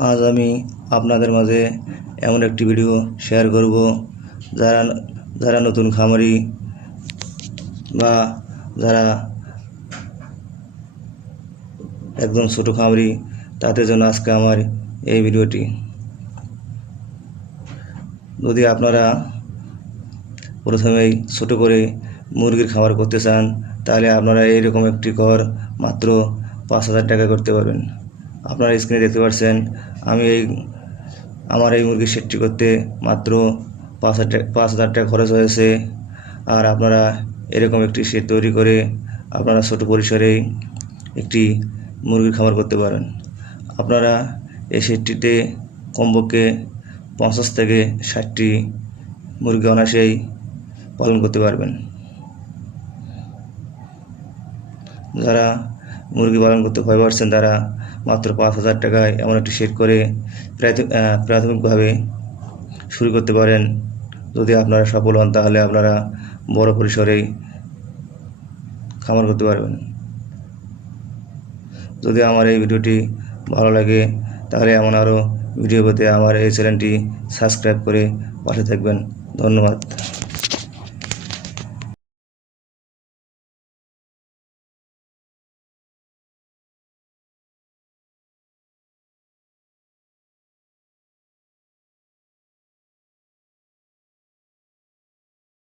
আজ আমি আপনাদের মাঝে এমন একটি ভিডিও শেয়ার করব যারা যারা নতুন খামারি বা যারা একদম ছোট খামারি তাদের জন্য আজকে আমার এই ভিডিওটি। যদি আপনারা প্রথমেই ছোট করে মুরগির খামার করতে চান তাহলে আপনারা এইরকম একটি ঘর মাত্র 5,000 টাকা করতে পারবেন। আপনারা স্ক্রিনে দেখতে পাচ্ছেন আমি আমার এই মুরগির সেটটি করতে মাত্র 5,000 টাকা খরচ হয়েছে। আর আপনারা এরকম একটি সেট তৈরি করে আপনারা ছোট পরিসরেই একটি মুরগির খামার করতে পারেন। আপনারা এই সেটটিতে কমপক্ষে 50 থেকে 60টি মুরগি অনায়াসেই পালন করতে পারবেন। যারা মুরগি পালন করতে ভয় পাচ্ছেন তারা মাত্র 5,000 টাকায় এমন একটি সেট করে প্রাথমিকভাবে শুরু করতে পারেন। যদি আপনারা সফল হন তাহলে আপনারা বড় পরিসরেই খামার করতে পারবেন। যদি আমার এই ভিডিওটি ভালো লাগে তাহলে এমন আরও ভিডিও পেতে আমার এই চ্যানেলটি সাবস্ক্রাইব করে পাশে থাকবেন। ধন্যবাদ।